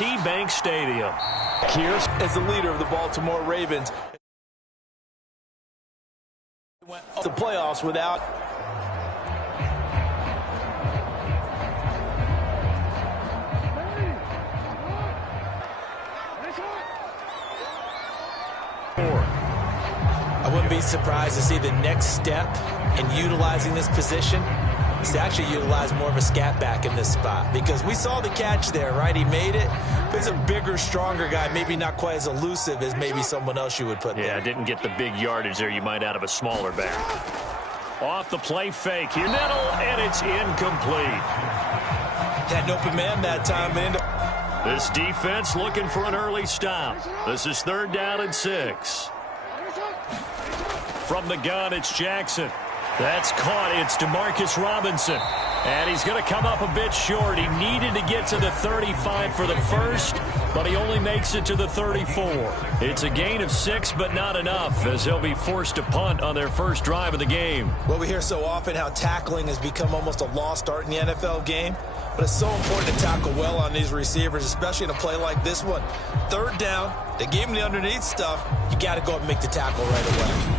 Bank Stadium. Kears is the leader of the Baltimore Ravens. Went to the playoffs without. I wouldn't be surprised to see the next step in utilizing this position is to actually utilize more of a scat back in this spot, because we saw the catch there, right? He made it. But he's a bigger, stronger guy, maybe not quite as elusive as maybe someone else you would put there. Yeah, didn't get the big yardage there you might out of a smaller back. Off the play fake here, middle, and it's incomplete. Had an open man that time. This defense looking for an early stop. This is 3rd down and 6. From the gun, it's Jackson. That's caught. It's DeMarcus Robinson. And he's going to come up a bit short. He needed to get to the 35 for the first, but he only makes it to the 34. It's a gain of 6, but not enough, as they'll be forced to punt on their first drive of the game. Well, we hear so often how tackling has become almost a lost art in the NFL game, but it's so important to tackle well on these receivers, especially in a play like this one. 3rd down, they gave him the underneath stuff. You got to go up and make the tackle right away.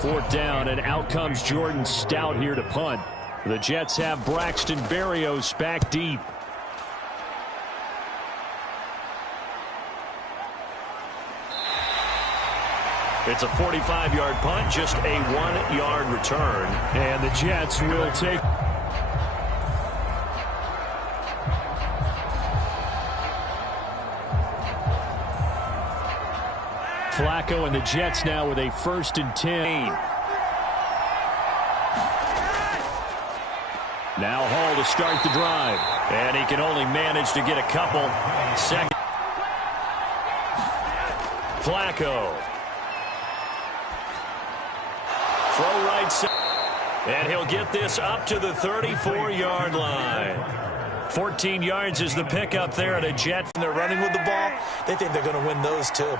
Fourth down, and out comes Jordan Stout here to punt. The Jets have Braxton Berrios back deep. It's a 45-yard punt, just a 1-yard return. And the Jets will take... Flacco and the Jets now with a 1st and 10. Now Hall to start the drive. And he can only manage to get a couple. Second. Flacco. Throw right side. And he'll get this up to the 34-yard line. 14 yards is the pickup there at a Jet. They're running with the ball. They think they're going to win those too.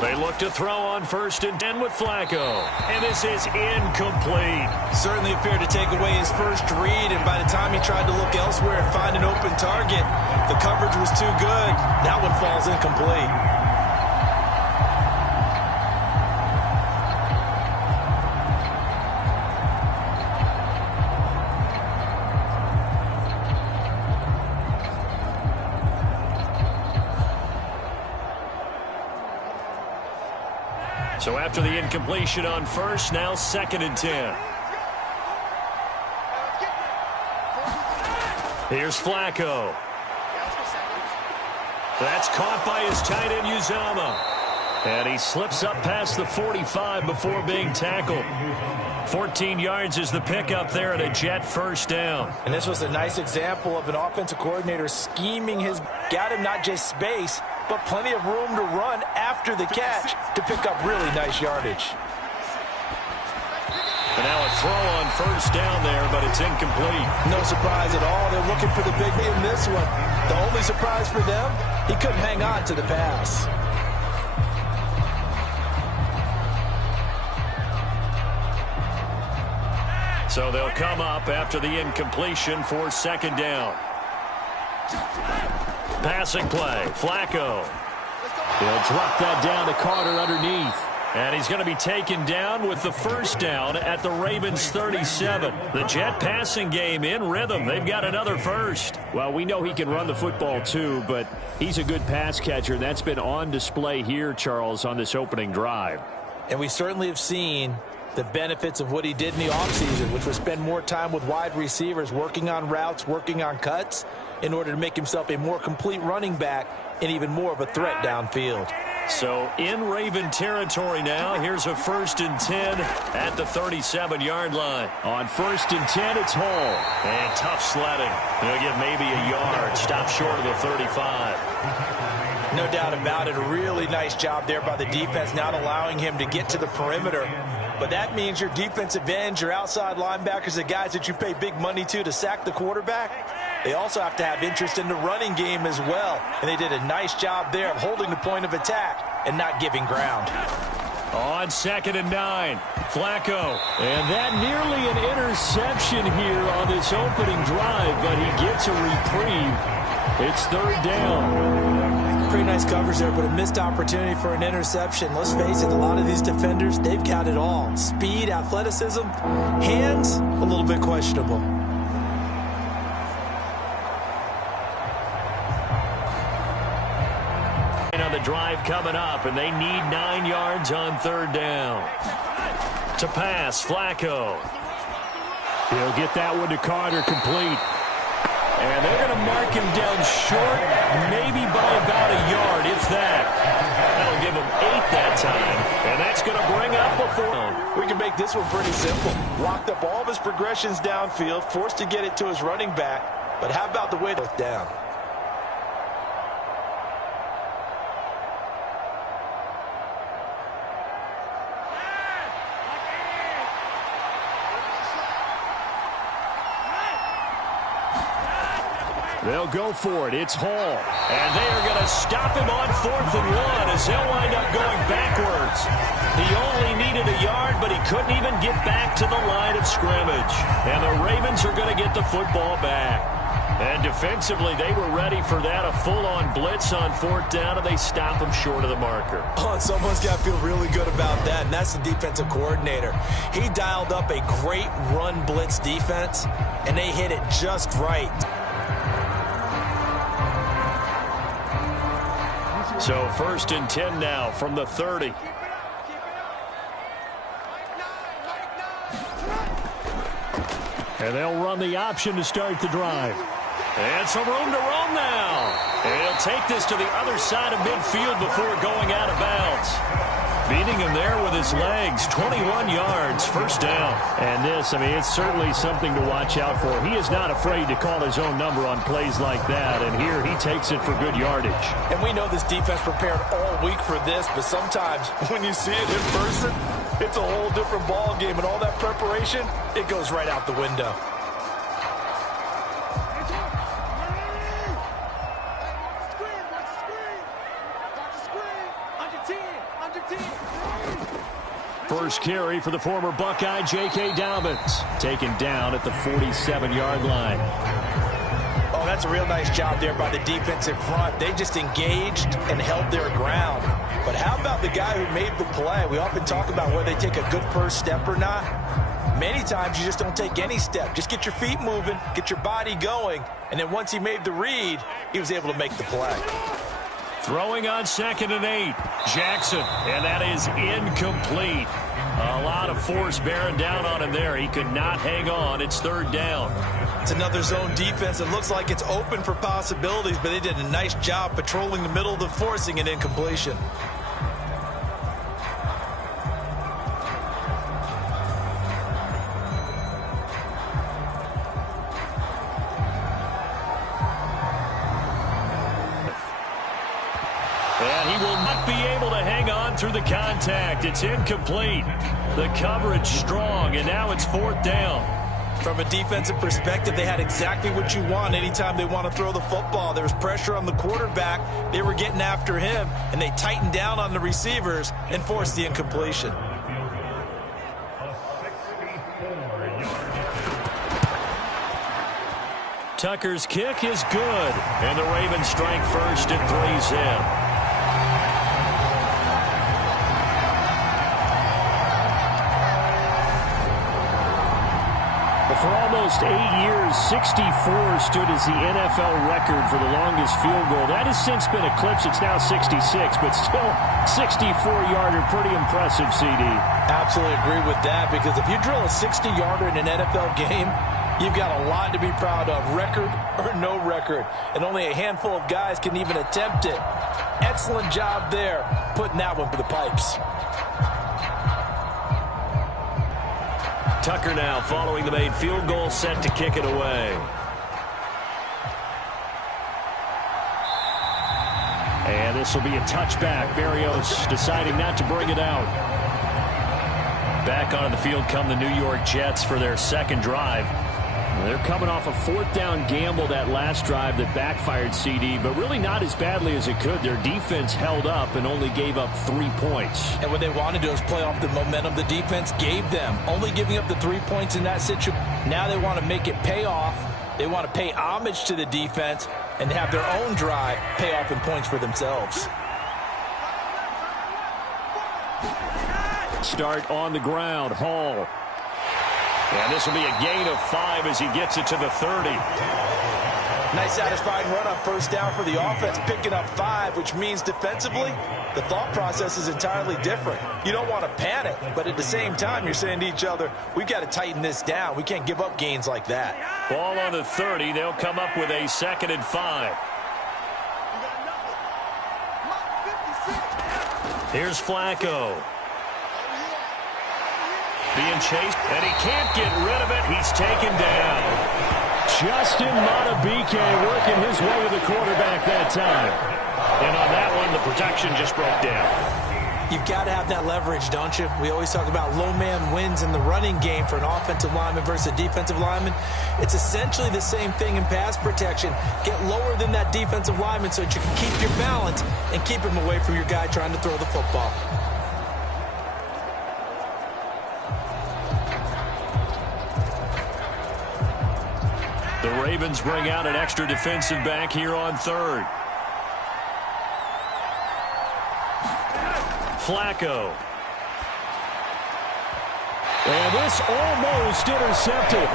They look to throw on 1st and 10 with Flacco. And this is incomplete. Certainly appeared to take away his first read, and by the time he tried to look elsewhere and find an open target, the coverage was too good. That one falls incomplete. So after the incompletion on 1st, now 2nd and 10. Here's Flacco. That's caught by his tight end, Uzomah. And he slips up past the 45 before being tackled. 14 yards is the pickup there at a Jet 1st down. And this was a nice example of an offensive coordinator scheming his, got him not just space, but plenty of room to run after the catch to pick up really nice yardage. And now a throw on 1st down there, but it's incomplete. No surprise at all. They're looking for the big in this one. The only surprise for them, he couldn't hang on to the pass. So they'll come up after the incompletion for 2nd down. Passing play, Flacco. He'll drop that down to Carter underneath. And he's going to be taken down with the 1st down at the Ravens 37. The Jet passing game in rhythm. They've got another 1st. Well, we know he can run the football too, but he's a good pass catcher. That's been on display here, Charles, on this opening drive. And we certainly have seen the benefits of what he did in the offseason, which was spend more time with wide receivers, working on routes, working on cuts, in order to make himself a more complete running back and even more of a threat downfield. So in Raven territory now, here's a 1st and 10 at the 37-yard line. On 1st and 10, it's Hall. And tough sledding. He'll get maybe a yard. Stop short of the 35. No doubt about it. A really nice job there by the defense, not allowing him to get to the perimeter. But that means your defensive ends, your outside linebackers, the guys that you pay big money to sack the quarterback, They also have to have interest in the running game as well. And they did a nice job there of holding the point of attack and not giving ground. On 2nd and 9, Flacco. And that nearly an interception here on this opening drive, but he gets a reprieve. It's 3rd down. Pretty nice coverage there, but a missed opportunity for an interception. Let's face it, a lot of these defenders, they've got it all. Speed, athleticism, hands, a little bit questionable. On the drive coming up, and they need 9 yards on 3rd down. To pass, Flacco. He'll get that one to Carter, complete. And they're going to mark him down short, maybe by about a yard, if that. That'll give him 8 that time, and that's going to bring up a 4. We can make this one pretty simple. Locked up all of his progressions downfield, forced to get it to his running back. But how about the way to down? They'll go for it. It's Hall. And they are going to stop him on 4th and 1 as they'll wind up going backwards. He only needed a yard, but he couldn't even get back to the line of scrimmage. And the Ravens are going to get the football back. And defensively, they were ready for that, a full-on blitz on 4th down, and they stop him short of the marker. Oh, someone's got to feel really good about that, and that's the defensive coordinator. He dialed up a great run blitz defense, and they hit it just right. So 1st and 10 now from the 30. And they'll run the option to start the drive. And some room to roam now. And he'll take this to the other side of midfield before going out of bounds. Beating him there with his legs. 21 yards, 1st down. And this, I mean, it's certainly something to watch out for. He is not afraid to call his own number on plays like that. And here he takes it for good yardage. And we know this defense prepared all week for this, but sometimes when you see it in person, it's a whole different ball game. And all that preparation, it goes right out the window. First carry for the former Buckeye, J.K. Dobbins. Taken down at the 47-yard line. Oh, that's a real nice job there by the defensive front. They just engaged and held their ground. But how about the guy who made the play? We often talk about whether they take a good first step or not. Many times you just don't take any step. Just get your feet moving, get your body going, and then once he made the read, he was able to make the play. Throwing on 2nd and 8. Jackson, and that is incomplete. A lot of force bearing down on him there. He could not hang on. It's 3rd down. It's another zone defense. It looks like it's open for possibilities, but they did a nice job patrolling the middle and forcing an incompletion. And he will not be able to hang on through the contact. It's incomplete. The coverage strong, and now it's 4th down. From a defensive perspective, they had exactly what you want anytime they want to throw the football. There was pressure on the quarterback. They were getting after him, and they tightened down on the receivers and forced the incompletion. Tucker's kick is good, and the Ravens strike first and 3's in. For almost 8 years, 64 stood as the NFL record for the longest field goal. That has since been eclipsed. It's now 66, but still 64-yarder. Pretty impressive, CD. Absolutely agree with that, because if you drill a 60-yarder in an NFL game, you've got a lot to be proud of, record or no record. And only a handful of guys can even attempt it. Excellent job there, putting that one for the pipes. Tucker now following the made field goal, set to kick it away. And this will be a touchback. Berrios deciding not to bring it out. Back onto the field come the New York Jets for their second drive. They're coming off a fourth down gamble that last drive that backfired, CD, but really not as badly as it could. Their defense held up and only gave up 3 points. And what they want to do is play off the momentum the defense gave them, only giving up the 3 points in that situation. Now they want to make it pay off. They want to pay homage to the defense and have their own drive pay off in points for themselves. Start on the ground, Hall. And this will be a gain of 5 as he gets it to the 30. Nice satisfying run on first down for the offense, picking up 5, which means defensively, the thought process is entirely different. You don't want to panic, but at the same time, you're saying to each other, we've got to tighten this down. We can't give up gains like that. Ball on the 30. They'll come up with a 2nd and 5. Here's Flacco. Being chased, and he can't get rid of it. He's taken down. Justin Madubuike working his way to the quarterback that time. And on that one, the protection just broke down. You've got to have that leverage, don't you? We always talk about low man wins in the running game for an offensive lineman versus a defensive lineman. It's essentially the same thing in pass protection. Get lower than that defensive lineman so that you can keep your balance and keep him away from your guy trying to throw the football. The Ravens bring out an extra defensive back here on 3rd. Flacco. And this almost intercepted.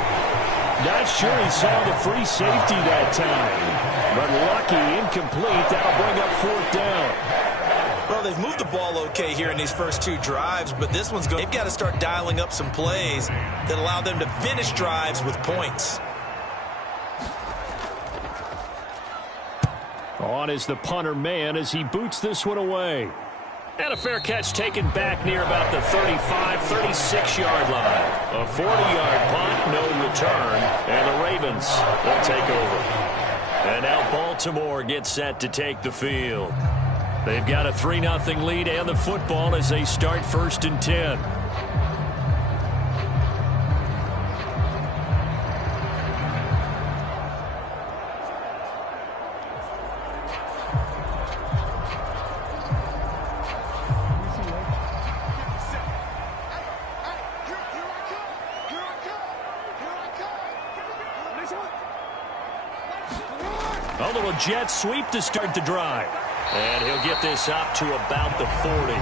Not sure he saw the free safety that time. But lucky, incomplete. That'll bring up 4th down. Well, they've moved the ball okay here in these first 2 drives, but this one's going. They've got to start dialing up some plays that allow them to finish drives with points. On is the punter man as he boots this one away. And a fair catch taken back near about the 35, 36-yard line. A 40-yard punt, no return, and the Ravens will take over. And now Baltimore gets set to take the field. They've got a 3-0 lead and the football as they start 1st and 10. A little jet sweep to start the drive. And he'll get this up to about the 40.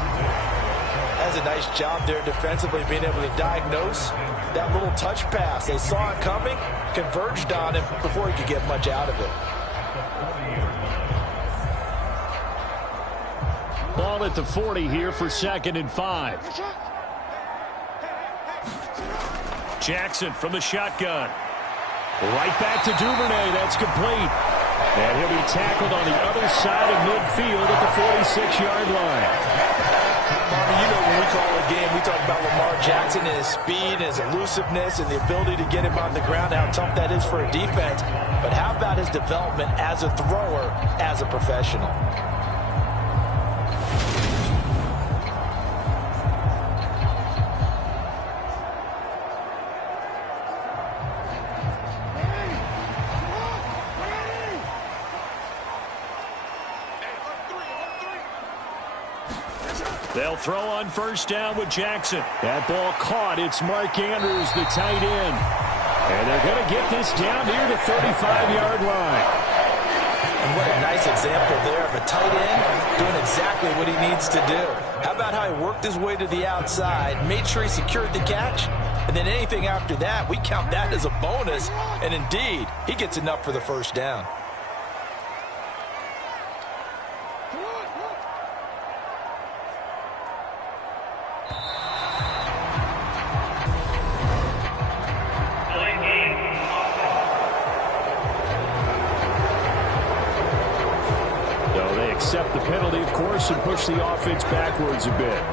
That's a nice job there defensively, being able to diagnose that little touch pass. They saw it coming, converged on him before he could get much out of it. Ball at the 40 here for 2nd and 5. Jackson from the shotgun. Right back to Duvernay. That's complete. And he'll be tackled on the other side of midfield at the 46-yard line. You know, when we call a game, we talk about Lamar Jackson and his speed and his elusiveness and the ability to get him on the ground, how tough that is for a defense. But how about his development as a thrower, as a professional? They'll throw on 1st down with Jackson. That ball caught. It's Mark Andrews, the tight end. And they're going to get this down near the 35-yard line. And what a nice example there of a tight end doing exactly what he needs to do. How about how he worked his way to the outside, made sure he secured the catch, and then anything after that, we count that as a bonus. And indeed, he gets enough for the 1st down. Accept the penalty, of course, and push the offense backwards a bit.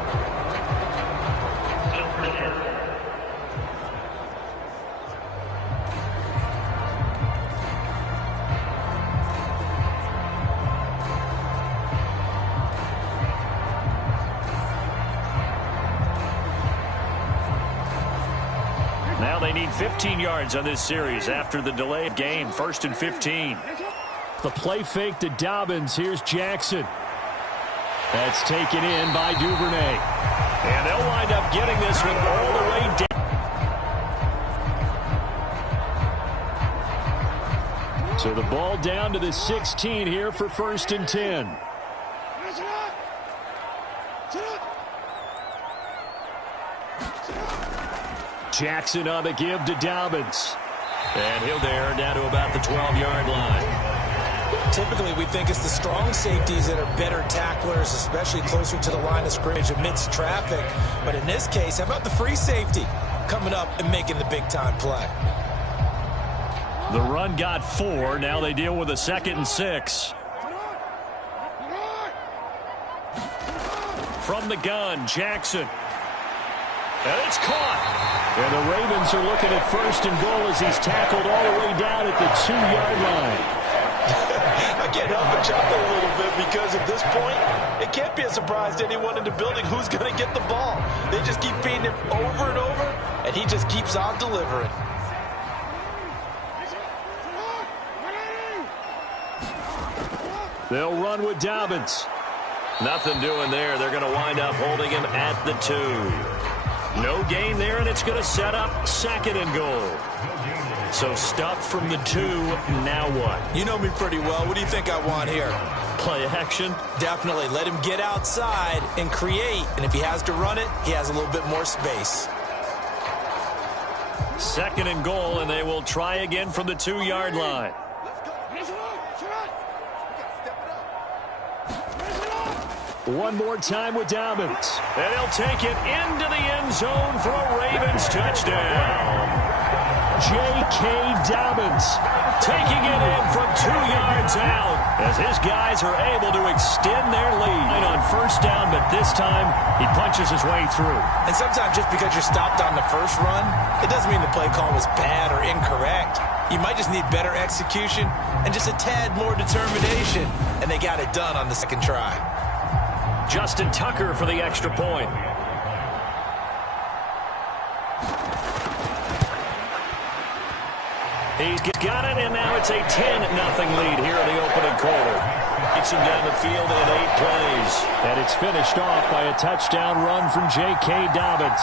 need 15 yards on this series after the delayed game. 1st and 15. The play fake to Dobbins. Here's Jackson. That's taken in by Duvernay. And they'll wind up getting this one all the way down. So the ball down to the 16 here for 1st and 10. Jackson on the give to Dobbins. And he'll there down to about the 12-yard line. Typically, we think it's the strong safeties that are better tacklers, especially closer to the line of scrimmage amidst traffic. But in this case, how about the free safety coming up and making the big-time play? The run got 4. Now they deal with a 2nd and 6. From the gun, Jackson. And it's caught. And the Ravens are looking at 1st and goal as he's tackled all the way down at the 2-yard line. I can't help but chuckle a little bit because at this point, it can't be a surprise to anyone in the building who's going to get the ball. They just keep feeding him over and over, and he just keeps on delivering. They'll run with Dobbins. Nothing doing there. They're going to wind up holding him at the 2. No gain there, and it's going to set up 2nd and goal. So stuff from the 2. Now what? You know me pretty well. What do you think I want here? Play action? Definitely. Let him get outside and create. And if he has to run it, he has a little bit more space. 2nd and goal, and they will try again from the 2-yard line. One more time with Dobbins. And he'll take it into the end zone for a Ravens touchdown. J.K. Dobbins taking it in from 2 yards out as his guys are able to extend their lead on 1st down, but this time he punches his way through. And sometimes just because you're stopped on the first run, it doesn't mean the play call was bad or incorrect. You might just need better execution and just a tad more determination, and they got it done on the 2nd try. Justin Tucker for the extra point. He's got it, and now it's a 10-0 lead here in the opening quarter. Takes him down the field in 8 plays. And it's finished off by a touchdown run from J.K. Dobbins.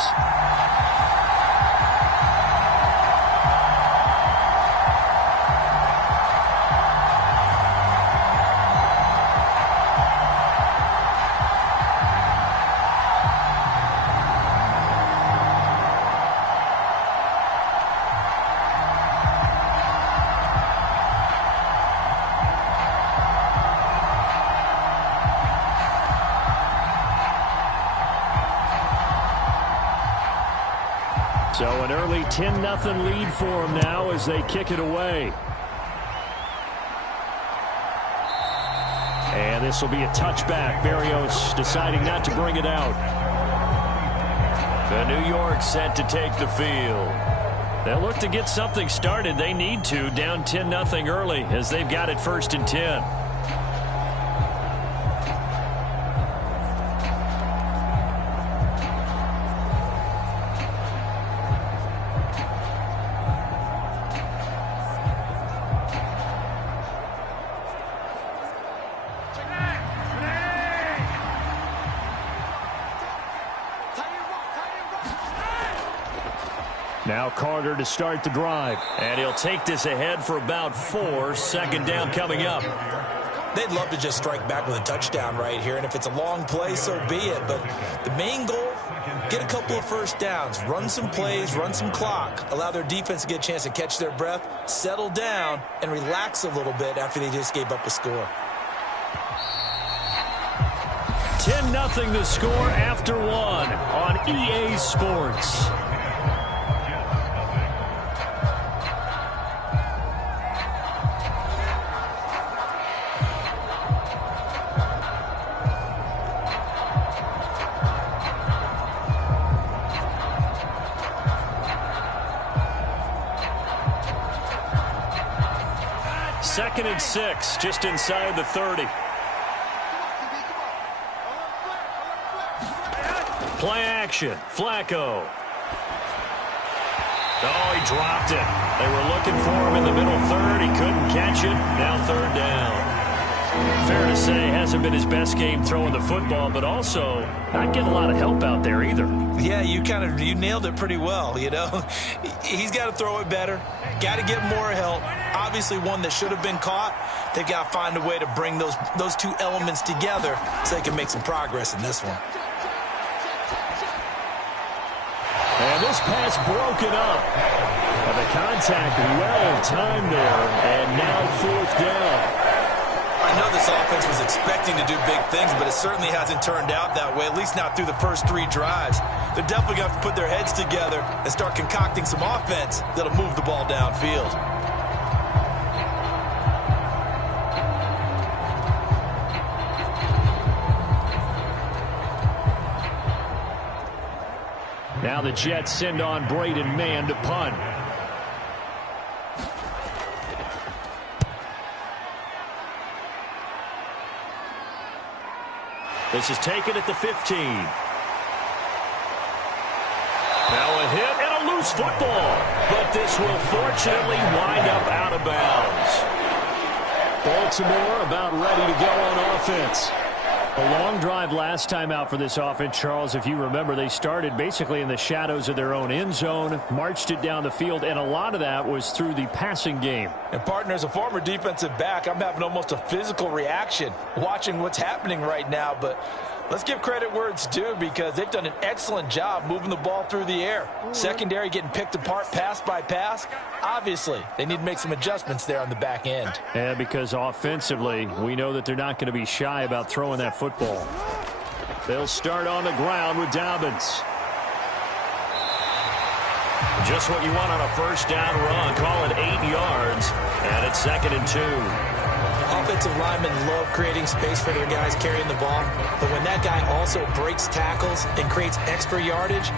So an early 10-0 lead for them now as they kick it away. And this will be a touchback. Berrios deciding not to bring it out. The New York set to take the field. They'll look to get something started. They need to, down 10-0 early as they've got it 1st and 10. Now Carter to start the drive. And he'll take this ahead for about 4. 2nd down coming up. They'd love to just strike back with a touchdown right here, and if it's a long play, so be it. But the main goal, get a couple of 1st downs, run some plays, run some clock, allow their defense to get a chance to catch their breath, settle down, and relax a little bit after they just gave up a score. 10-0 the score after 1 on EA Sports. Second and 6, just inside the 30. Play action, Flacco. Oh, he dropped it. They were looking for him in the middle third. He couldn't catch it. Now third down. Fair to say, hasn't been his best game throwing the football, but also not getting a lot of help out there either. Yeah, you nailed it pretty well, you know. He's got to throw it better. Got to get more help. Obviously one that should have been caught. They've got to find a way to bring those two elements together so they can make some progress in this one. And this pass broken up. And the contact well timed there. And now fourth down. I know this offense was expecting to do big things, but it certainly hasn't turned out that way, at least not through the first 3 drives. They're definitely going to have to put their heads together and start concocting some offense that'll move the ball downfield. Now the Jets send on Braden Mann to punt. This is taken at the 15. Now a hit and a loose football. But this will fortunately wind up out of bounds. Baltimore about ready to go on offense. A long drive last time out for this offense, Charles. If you remember, they started basically in the shadows of their own end zone, marched it down the field, and a lot of that was through the passing game. And, partner, as a former defensive back, I'm having almost a physical reaction watching what's happening right now. But let's give credit where it's due because they've done an excellent job moving the ball through the air. Secondary getting picked apart pass by pass. Obviously, they need to make some adjustments there on the back end. Yeah, because offensively, we know that they're not going to be shy about throwing that football. They'll start on the ground with Dobbins. Just what you want on a first down run. Call it 8 yards, and it's 2nd and 2. Offensive linemen love creating space for their guys carrying the ball, but when that guy also breaks tackles and creates extra yardage,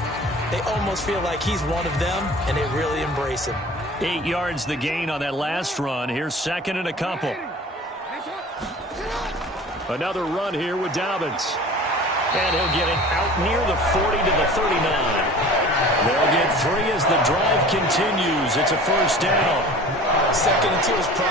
they almost feel like he's one of them, and they really embrace him. 8 yards the gain on that last run. Here's 2nd and a couple. Another run here with Dobbins. And he'll get it out near the 40 to the 39. They'll get 3 as the drive continues. It's a first down. 2nd and 2 is prime.